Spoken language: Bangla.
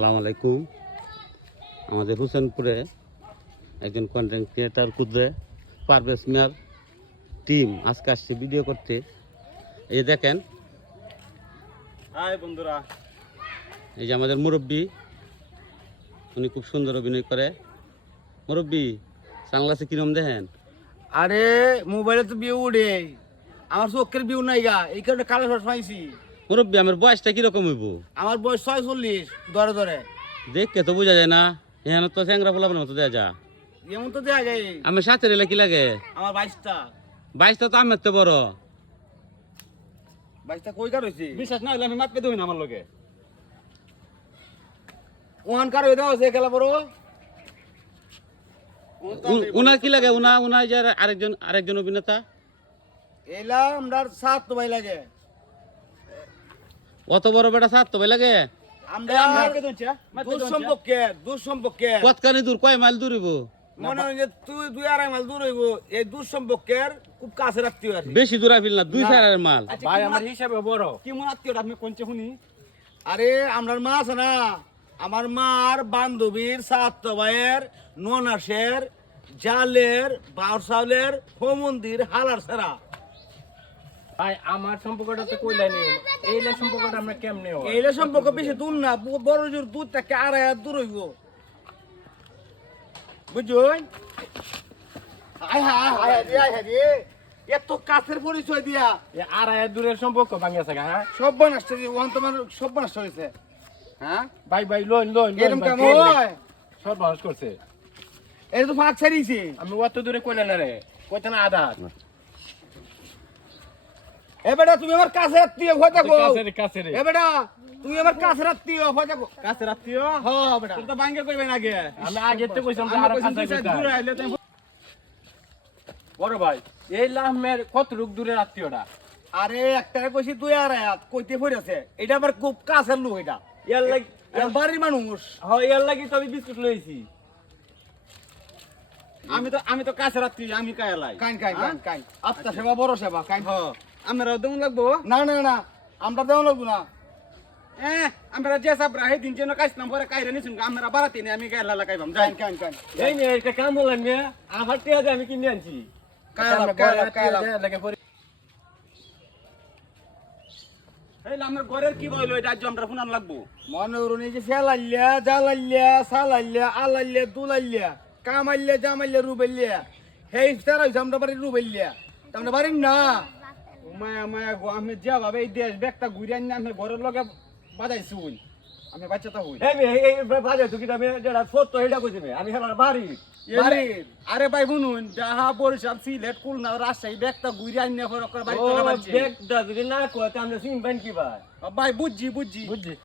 আসসালামু আলাইকুম। আমাদের হোসেনপুরে একজন কন্টেন্ট ক্রিয়েটার কুদরে পারভেজ মিয়ার টিম আজকে আসছে ভিডিও করতে। এই দেখেন, হাই বন্ধুরা, এই যে আমাদের মুরব্বী, উনি খুব সুন্দর অভিনয় করে। মুরব্বী সানগ্লাসে কিরম দেখেন? আরে মোবাইলে তো ভিউ উঠে, আমার চোখের ভিউ নাই গা, এই কারণে কালো শর্ট পাইছি। মুরব্বী আমার বয়সটা কিরকম হইব? আমার বয়স 46, ধরে ধরে দেখে তো বোঝা যায় না, এখানে তো চ্যাংরা পোলাপের মতো দেয়া যা। এমন তো দেয়া যায়। আমি সাথে রেলে কি লাগে? আমার 22টা বাইশটা তো আমার তো বড়। 22টা কই কার হইছে? বিশ্বাস না হলে আমি মাপে দেবো না আমার লগে। ওহান কার হইতে আছে খেলা বড়। উনার কি লাগে? উনা যে আরেকজন অভিনেতা, এলা আমরার সাত তো ভাই লাগে। অত বড় বেটা সাত তো ভাই লাগে। আমরা মাপে দেবো দূর সম্পর্কে কতখানি দূর, কয় মাইল দূর হইব? মনে হয় যে তুই 2-2.5 মাইল দূর হইব। এই দূর সম্পর্কের খুব কাছে রাখতে হয়। বেশি দূর আইল না, 2-4 মাইল। ভাই আমার হিসাবে বড় কি মনে আত্মীয়টা আপনি কোনছে শুনি। আরে আমরার মা আছে না, আমার মার বান্ধবীর সাত ভাইয়ের ননাসের জালের বাউসাউলের মন্দির হালার ছাড়া। ভাই আমার সম্পর্কটা তো কইলাই নেই, এইলা সম্পর্কটা আমরা কেমনে হয়? এইলে সম্পর্ক বেশি দূর না, বড় জোর দূর থেকে 2.5 হাত দূর হইব, বুঝুন? হায় হায় হায় রে, এত কাছের পরিচয় দিয়া এই আড়াই দূরের সম্পর্ক ভাঙিয়েছে গা। হ্যাঁ সব বানাচ্ছে, ওখান তোমার সব বানাচ্ছে হয়েছে। হ্যাঁ ভাই ভাই লোন লোন এরকম কেমন হয়? সব মানুষ করছে। এটা তো ফাঁক ছাড়িয়েছে। আমি অত দূরে কইলে না রে, কইতে না আধা এ বেটা তুমি আমার কাছে আত্মীয় ভয় থাকো। কাছে রে এ বেটা তুমি আমার কাছে আত্মীয় ভয় থাকো। কাছে রাত্রিও হ্যাঁ বেটা তো ভাঙ্গে কইবেন আগে। আমি আগে তো কইছিলাম যে আরো কাছে দূরে আইলে তো বড় ভাই এই লামের কত রূপ দূরে আত্মীয়টা। আরে একটা কইছি 2.5 হাত কইতে পড়েছে, এটা আমার খুব কাছের লোক। এটা ইয়ার লাগি এটা বাড়ির মানুষ। হয় ইয়ার লাগি তো আমি বিস্কুট লইছি। আমি তো কাছে রাত্রি আমি কায়ালাই কাইন কাইন কাইন কাইন আত্মা সেবা বড় সেবা কাইন। আমরা দেউন লাগবো। না না না আমরা দেওয়া লাগবো না। আমরা যে সব রাহে দিন যেন কাইছিলাম পরে কাইরে নিছুন আমরা বারাতে নি আমি গায়লা লাগাইবাম যাই। কাইন কাইন কাইন এই নে এটা কাম বললেন নে আমার টিয়া দে আমি কিনে আনছি। কায়লা কায়লা কায়লা লাগে পরে এই আমার ঘরের কি বইলো এটা আজ আমরা শুনান লাগবো। মনে করুন এই যে ফেলাইয়া জালাইয়া সালাইয়া আলাইয়া দুলাইয়া কামাইয়া জামাইয়া রুবাইয়া হেই তারা হইছে আমরা বাড়ির রুবাইয়া, আমরা বাড়ির না। মায়া মায়া গো আমি যা ভাবে এই দেশ ব্যাগটা ঘুরে আনি আমি ঘরের লগে বাজাইছি হই আমি বাচ্চাটা হই এই বাজাই তো কি আমি যেটা সত্য এটা কইছি আমি হেলার বাড়ি বাড়ির আরে ভাই শুনুন যাহা বরিশাল সিলেট খুলনা রাজশাহী ব্যাগটা ঘুরে আনি পরে বাড়ি চলে যাচ্ছে। ব্যাগটা যদি না কয় আমরা সিম ব্যাংক কি ভাই ভাই বুঝছি বুঝছি বুঝছি